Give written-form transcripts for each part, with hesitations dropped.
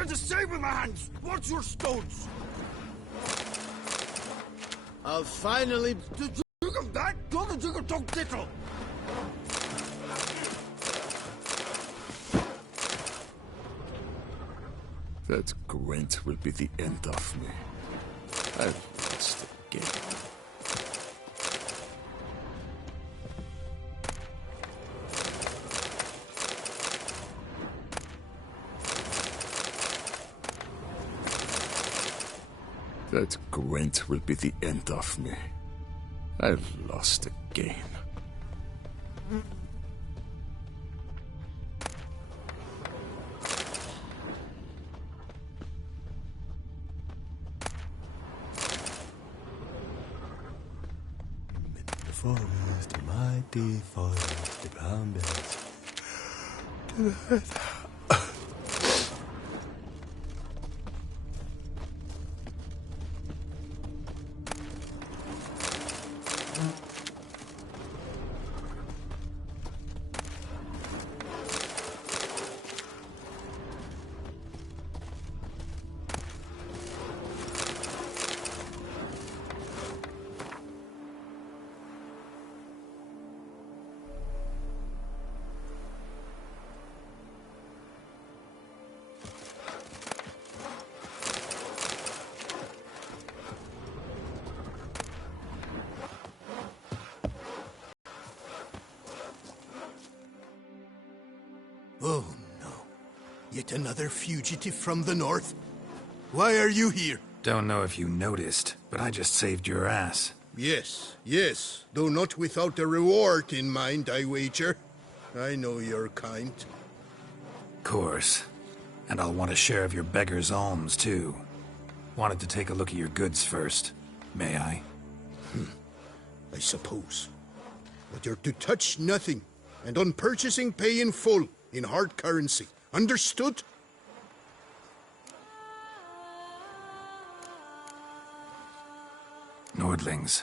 going to save with my hands. Watch your stones. I'll finally... You come back, don't diddle. That Gwent will be the end of me. I've lost again. That Gwent will be the end of me. I've lost again. The forest, the mighty forest, the brown bells. Oh, no. Yet another fugitive from the north? Why are you here? Don't know if you noticed, but I just saved your ass. Yes. Though not without a reward in mind, I wager. I know your kind. Course. And I'll want a share of your beggar's alms, too. Wanted to take a look at your goods first. May I? I suppose. But you're to touch nothing, and on purchasing pay in full, in hard currency. Understood? Nordlings.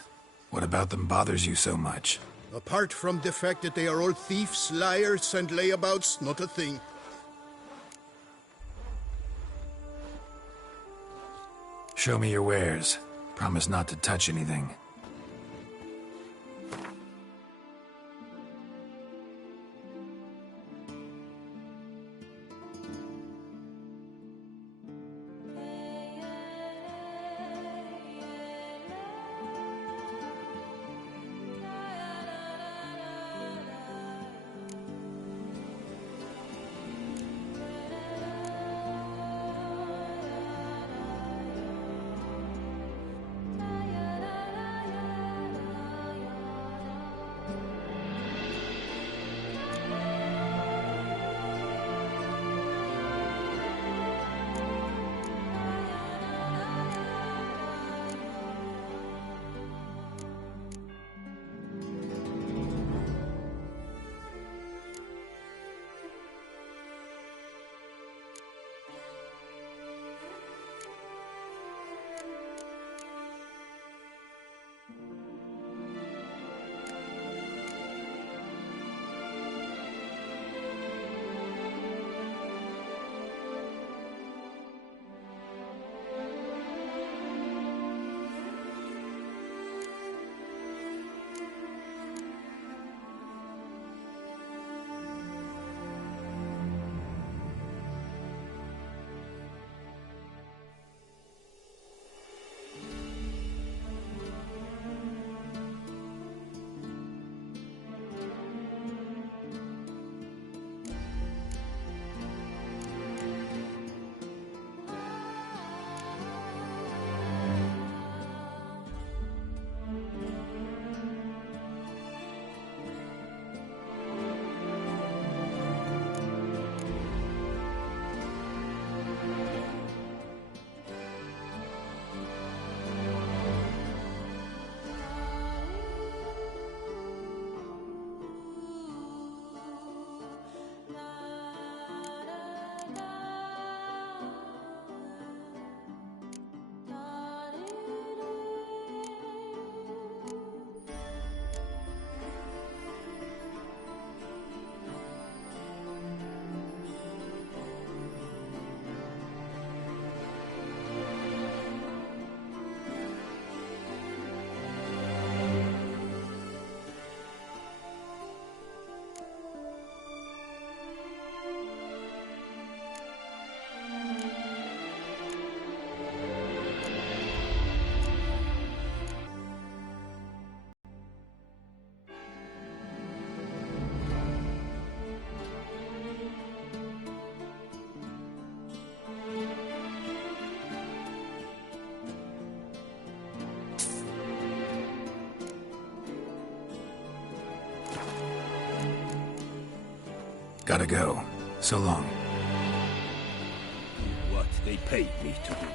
What about them bothers you so much? Apart from the fact that they are all thieves, liars, and layabouts, not a thing. Show me your wares. Promise not to touch anything. Gotta go. So long. What they paid me to do.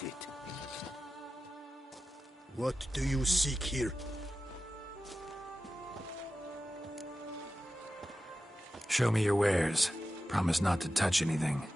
It. What do you seek here? Show me your wares. Promise not to touch anything.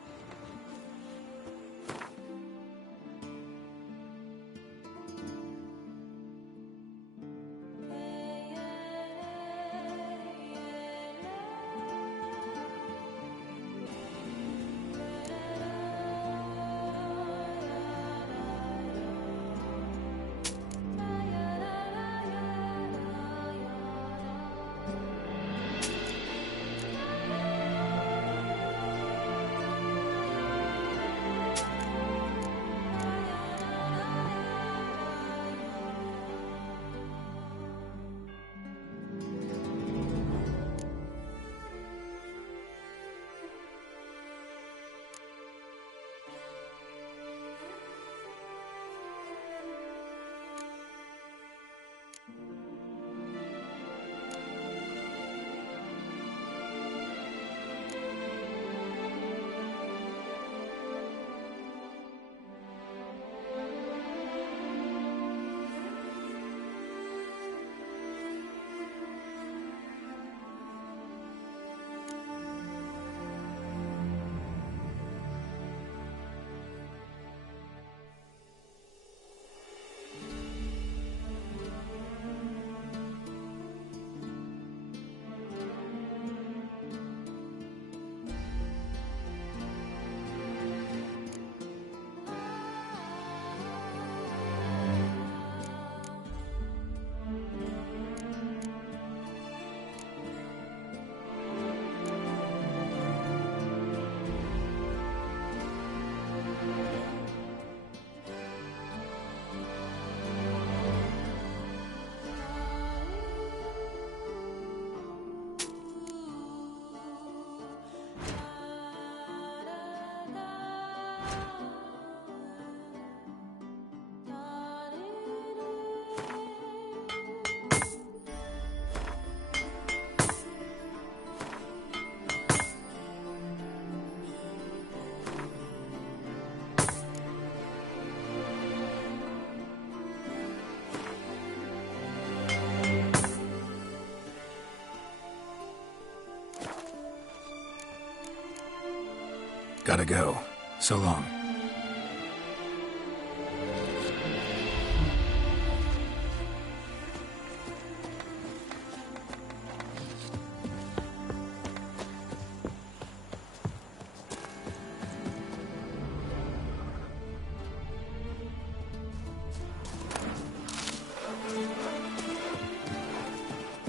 Gotta go. So long.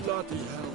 Bloody hell.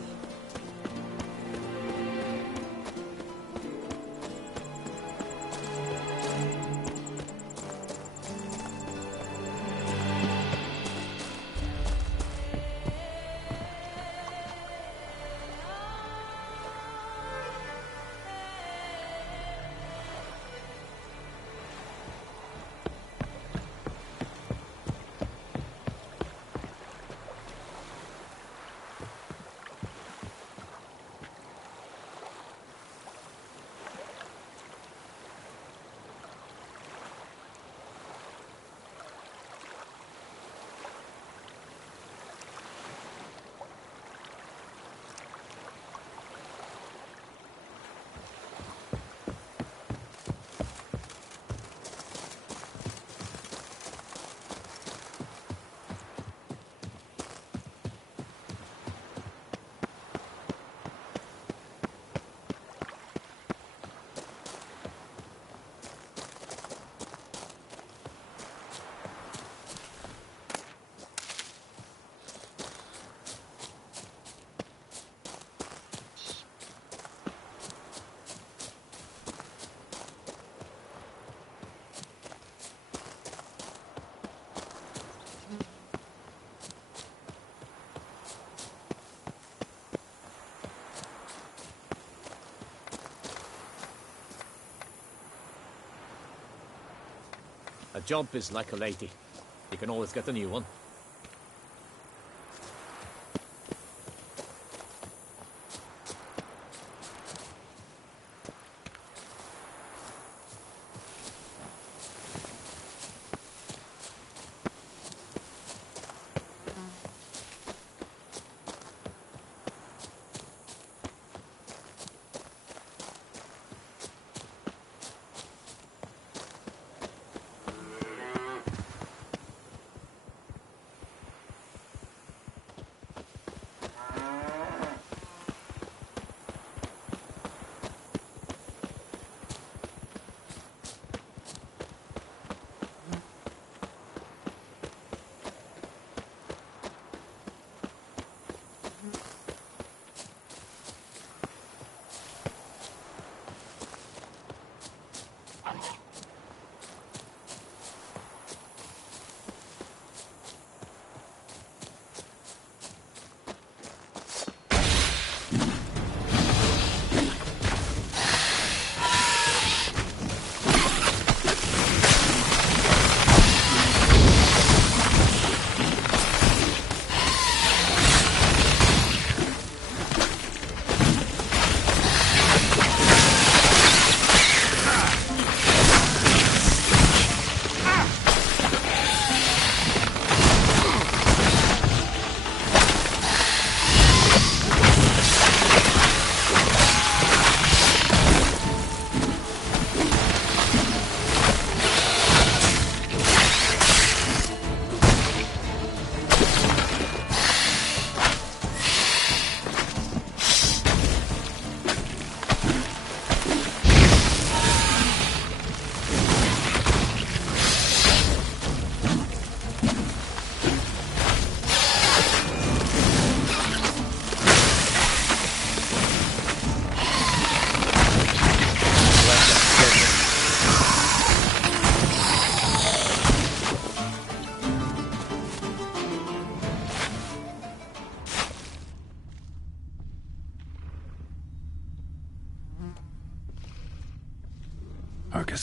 jump is like a lady. You can always get the new one.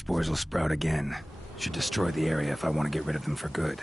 Spores will sprout again. Should destroy the area if I want to get rid of them for good.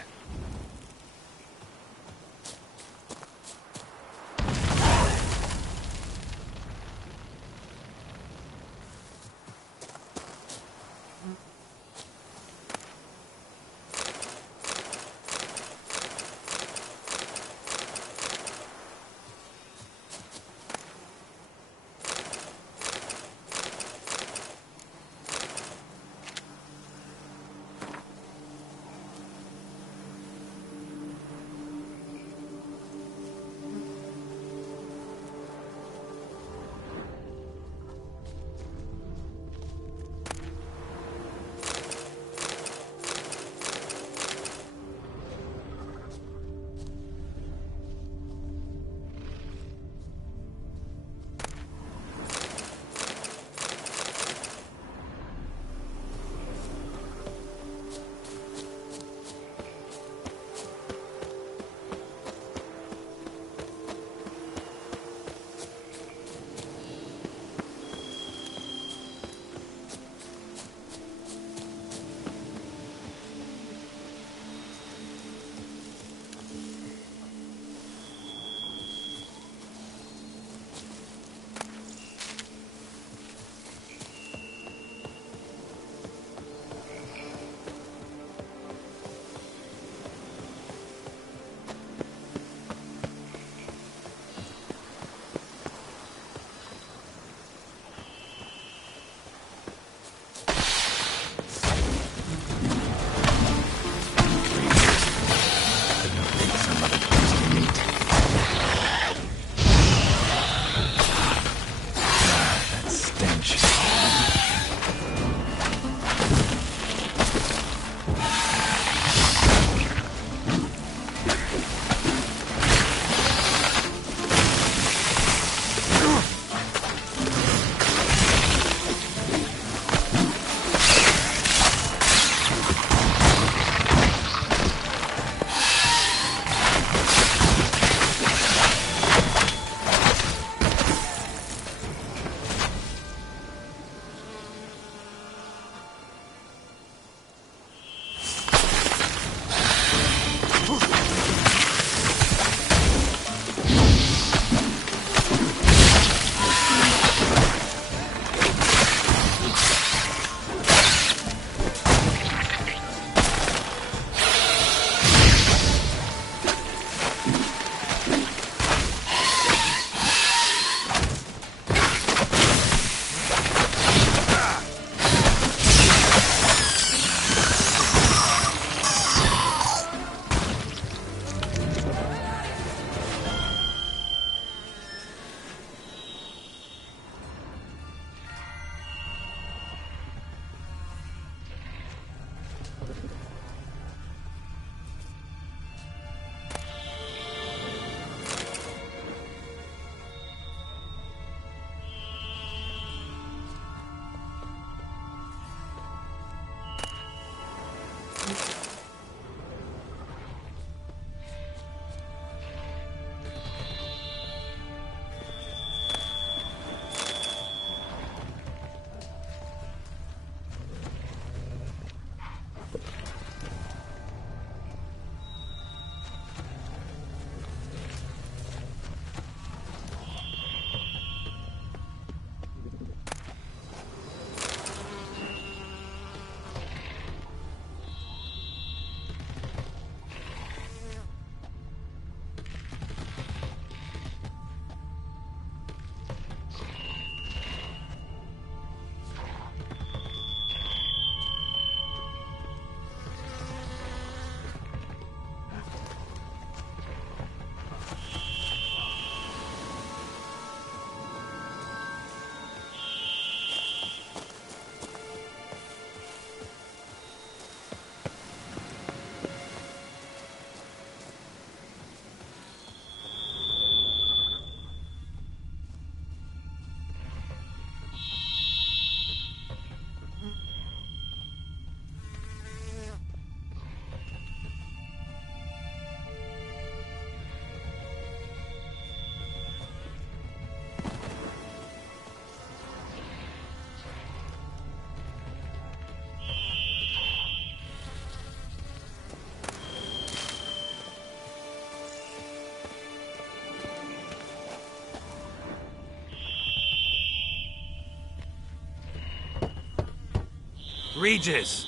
Regis!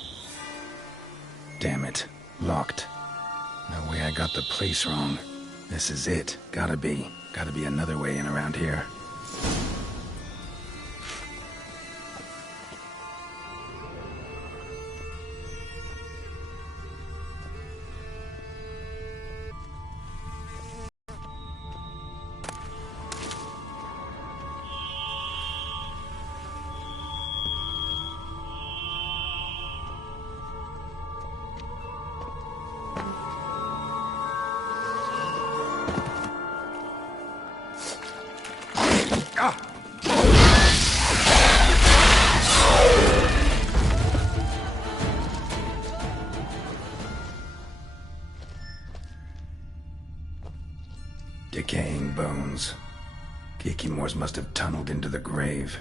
Damn it. Locked. No way I got the place wrong. This is it. Gotta be. Gotta be another way in around here. Decaying bones. Kikimores must have tunneled into the grave.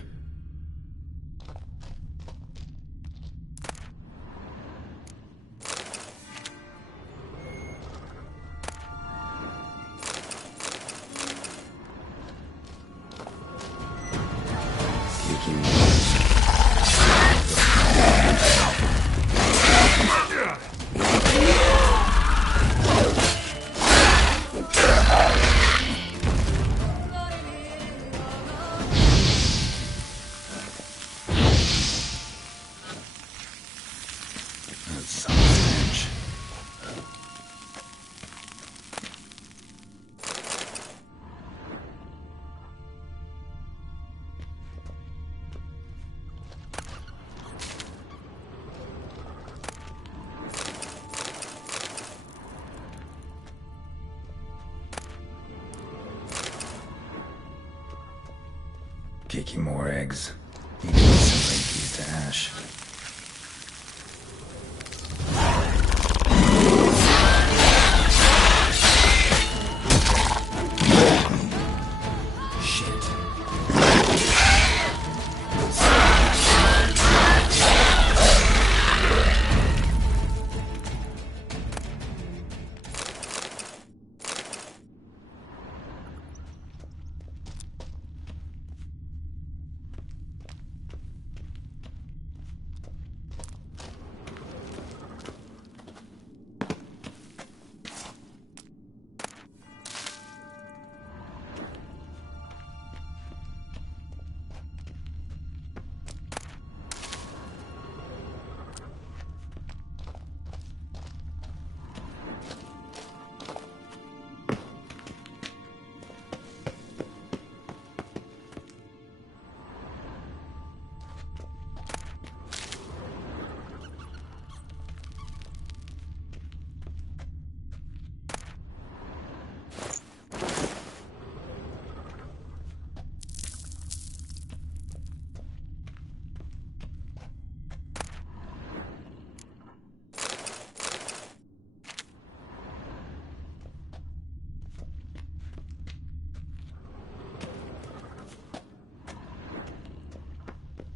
Kikimore eggs. Need to assimilate these to ash.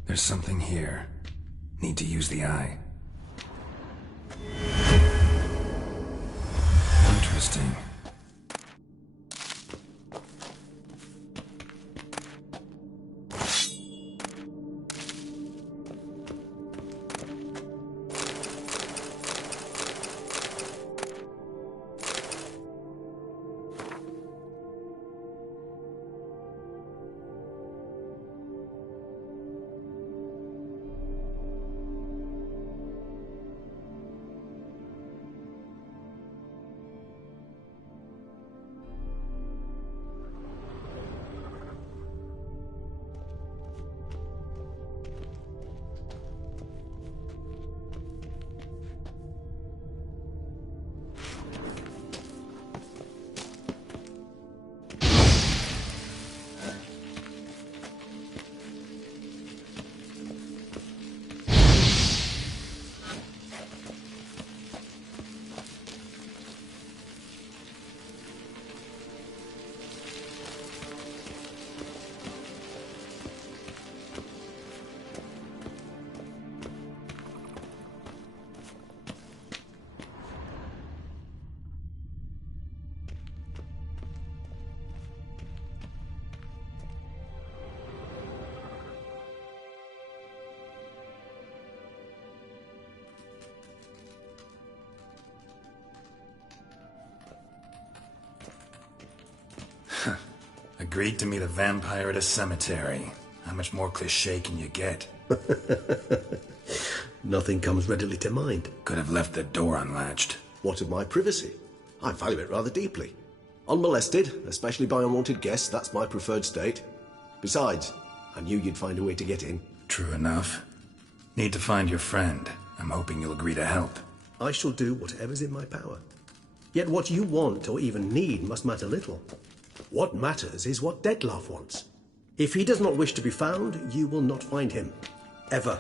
There's something here. Need to use the eye. Interesting. agreed to meet a vampire at a cemetery. How much more cliché can you get? Nothing comes readily to mind. Could have left the door unlatched. What of my privacy? I value it rather deeply. Unmolested, especially by unwanted guests, that's my preferred state. Besides, I knew you'd find a way to get in. True enough. Need to find your friend. I'm hoping you'll agree to help. I shall do whatever's in my power. Yet what you want or even need must matter little. What matters is what Dettlaff wants. If he does not wish to be found, you will not find him. Ever.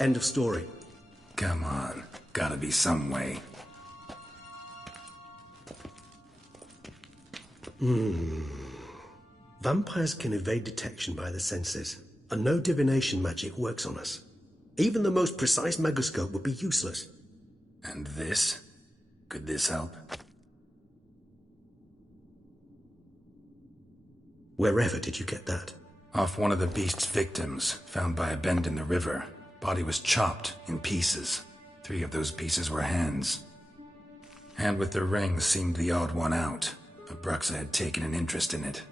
End of story. Come on. Gotta be some way. Vampires can evade detection by the senses, and no divination magic works on us. Even the most precise megascope would be useless. And this? Could this help? Wherever did you get that? Off one of the beast's victims, found by a bend in the river. Body was chopped in pieces. 3 of those pieces were hands. Hand with the ring seemed the odd one out. Abruxa had taken an interest in it.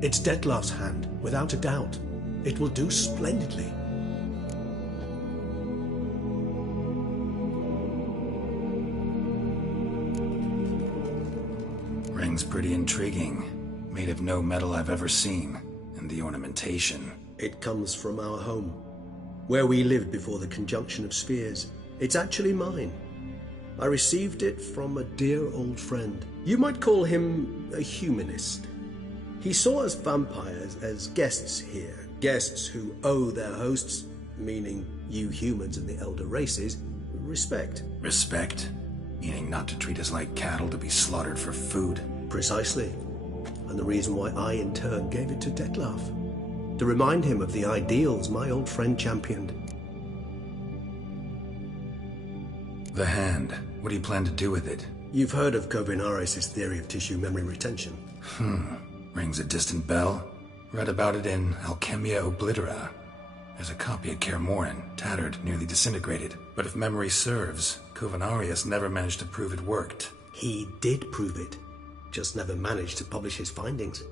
It's Dettlaff's hand, without a doubt. It will do splendidly. Ring's pretty intriguing. Made of no metal I've ever seen. And the ornamentation. It comes from our home, where we lived before the conjunction of spheres. It's actually mine. I received it from a dear old friend. You might call him a humanist. He saw us vampires as guests here, guests who owe their hosts, meaning you humans and the elder races, respect. Respect? Meaning not to treat us like cattle to be slaughtered for food? Precisely. And the reason why I, in turn, gave it to Dettlaff. To remind him of the ideals my old friend championed. The hand. What do you plan to do with it? You've heard of Kovinaris' theory of tissue memory retention. Rings a distant bell. Read about it in Alchemia Oblitera. There's a copy at Kaer Morhen, tattered, nearly disintegrated. But if memory serves, Kovinaris never managed to prove it worked. He did prove it, just never managed to publish his findings.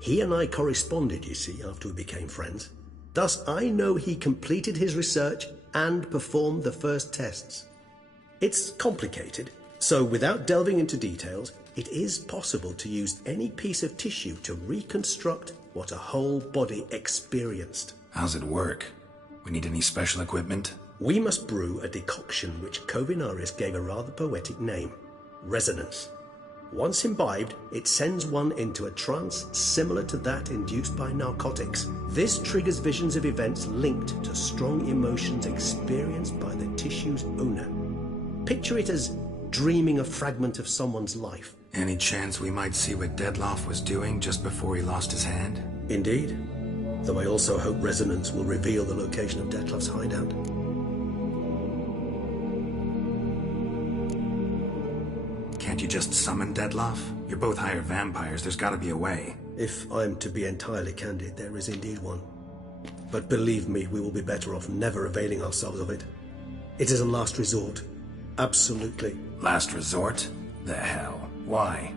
He and I corresponded, you see, after we became friends. Thus, I know he completed his research and performed the first tests. It's complicated, so without delving into details, it is possible to use any piece of tissue to reconstruct what a whole body experienced. How's it work? We need any special equipment? We must brew a decoction which Kovinaris gave a rather poetic name, resonance. Once imbibed, it sends one into a trance similar to that induced by narcotics. This triggers visions of events linked to strong emotions experienced by the tissue's owner. Picture it as dreaming a fragment of someone's life. Any chance we might see what Dettlaff was doing just before he lost his hand? Indeed. Though I also hope resonance will reveal the location of Dettlaff's hideout. Can't you just summon Dettlaff? You're both hired vampires, there's gotta be a way. If I'm to be entirely candid, there is indeed one. But believe me, we will be better off never availing ourselves of it. It is a last resort. Absolutely. Last resort? The hell? Why?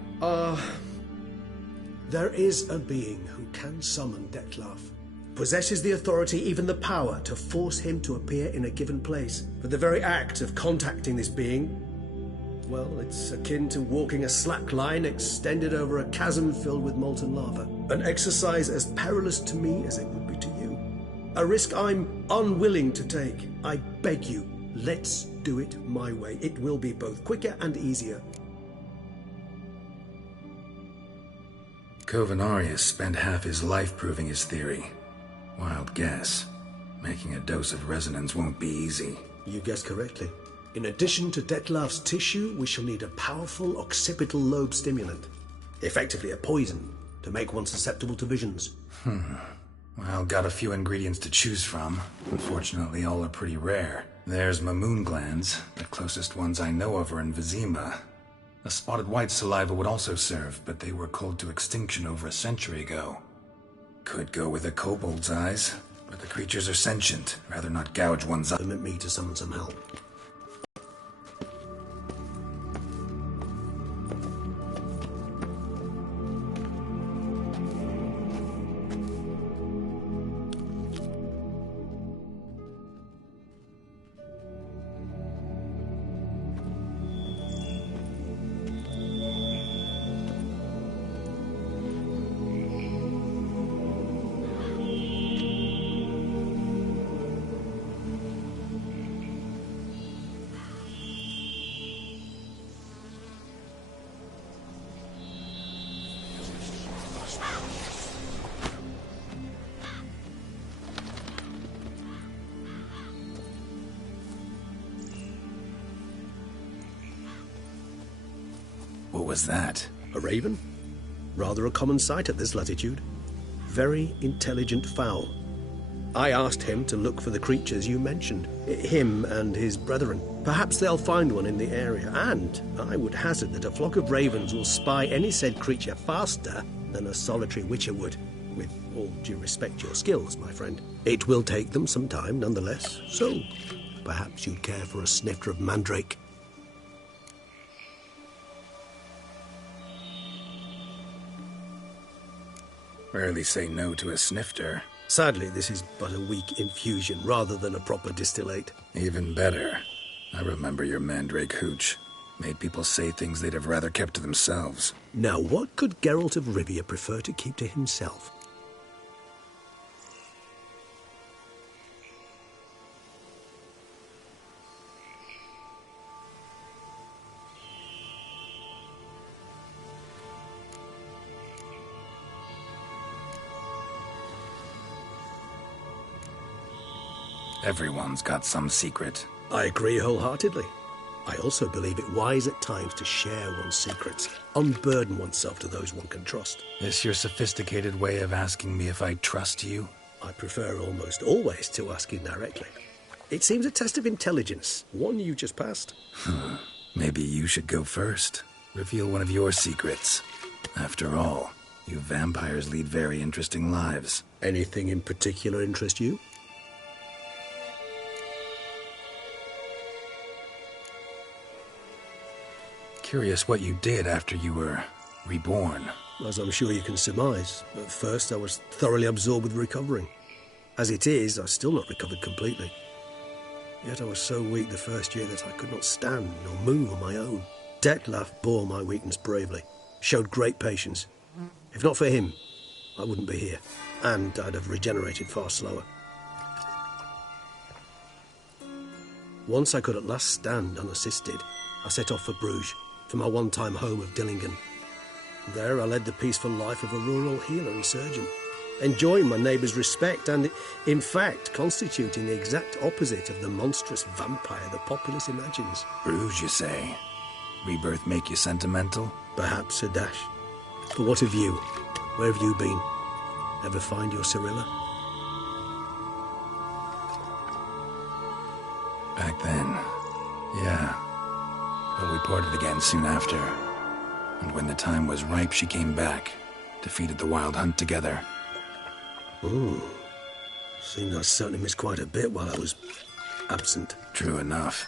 There is a being who can summon Dettlaff. Possesses the authority, even the power, to force him to appear in a given place. But the very act of contacting this being, well, it's akin to walking a slack line extended over a chasm filled with molten lava. An exercise as perilous to me as it would be to you. A risk I'm unwilling to take. I beg you, let's do it my way. It will be both quicker and easier. Kovinaris spent half his life proving his theory. Wild guess. Making a dose of resonance won't be easy. You guessed correctly. In addition to Dettlaff's tissue, we shall need a powerful occipital lobe stimulant. Effectively a poison, to make one susceptible to visions. Well, got a few ingredients to choose from. Unfortunately, all are pretty rare. There's Mamoon glands. The closest ones I know of are in Vizima. A spotted white saliva would also serve, but they were culled to extinction over a century ago. Could go with a kobold's eyes, but the creatures are sentient. Rather not gouge one's eye. Permit me to summon some help. What was that? A raven? Rather a common sight at this latitude. Very intelligent fowl. I asked him to look for the creatures you mentioned. Him and his brethren. Perhaps they'll find one in the area, and I would hazard that a flock of ravens will spy any said creature faster than a solitary witcher would. With all due respect to your skills, my friend. It will take them some time, nonetheless. So, perhaps you'd care for a snifter of mandrake. Rarely say no to a snifter. Sadly, this is but a weak infusion rather than a proper distillate. Even better. I remember your mandrake hooch. Made people say things they'd have rather kept to themselves. Now, what could Geralt of Rivia prefer to keep to himself? Everyone's got some secret. I agree wholeheartedly. I also believe it wise at times to share one's secrets, unburden oneself to those one can trust. This your sophisticated way of asking me if I trust you? I prefer almost always to ask indirectly. It seems a test of intelligence, one you just passed. Maybe you should go first. Reveal one of your secrets. After all, you vampires lead very interesting lives. Anything in particular interest you? Curious what you did after you were reborn. As I'm sure you can surmise, at first I was thoroughly absorbed with recovering. As it is, I've still not recovered completely. Yet I was so weak the first year that I could not stand nor move on my own. Detlef bore my weakness bravely, showed great patience. If not for him, I wouldn't be here, and I'd have regenerated far slower. Once I could at last stand unassisted, I set off for Bruges, for my one-time home of Dillingen. There I led the peaceful life of a rural healer and surgeon, enjoying my neighbours' respect and, in fact, constituting the exact opposite of the monstrous vampire the populace imagines. Bruges, you say? Rebirth make you sentimental? Perhaps a dash. But what of you? Where have you been? Ever find your Cyrilla? Back then, yeah. But we parted again soon after. And when the time was ripe, she came back. Defeated the Wild Hunt together. Ooh. Seems I certainly missed quite a bit while I was absent. True enough.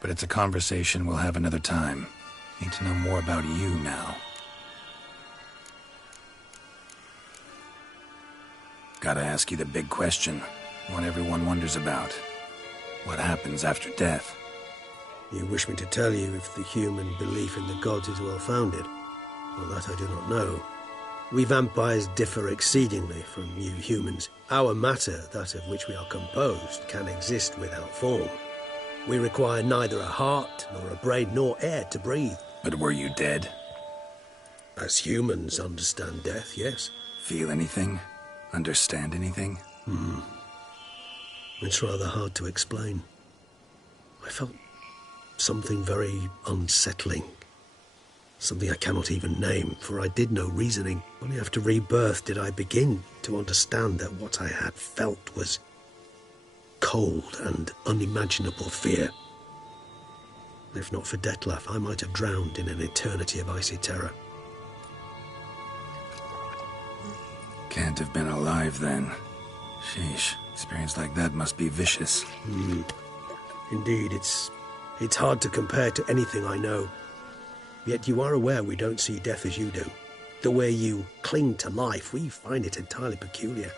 But it's a conversation we'll have another time. Need to know more about you now. Gotta ask you the big question. One everyone wonders about. What happens after death? You wish me to tell you if the human belief in the gods is well-founded? Well, that I do not know. We vampires differ exceedingly from you humans. Our matter, that of which we are composed, can exist without form. We require neither a heart, nor a brain, nor air to breathe. But were you dead? As humans understand death, yes. Feel anything? Understand anything? It's rather hard to explain. I felt something very unsettling. Something I cannot even name, for I did no reasoning. Only after rebirth did I begin to understand that what I had felt was cold and unimaginable fear. If not for Detlef, I might have drowned in an eternity of icy terror. Can't have been alive then. Sheesh, experience like that must be vicious. Indeed, it's hard to compare to anything I know. Yet you are aware we don't see death as you do. The way you cling to life, we find it entirely peculiar.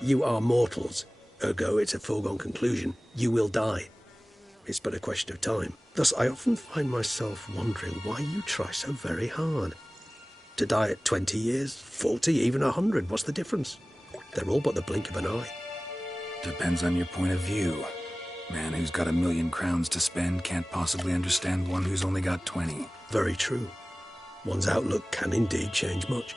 You are mortals, ergo it's a foregone conclusion. You will die. It's but a question of time. Thus, I often find myself wondering why you try so very hard. To die at 20 years, 40, even 100, what's the difference? They're all but the blink of an eye. Depends on your point of view. Man who's got 1,000,000 crowns to spend can't possibly understand one who's only got 20. Very true. One's outlook can indeed change much.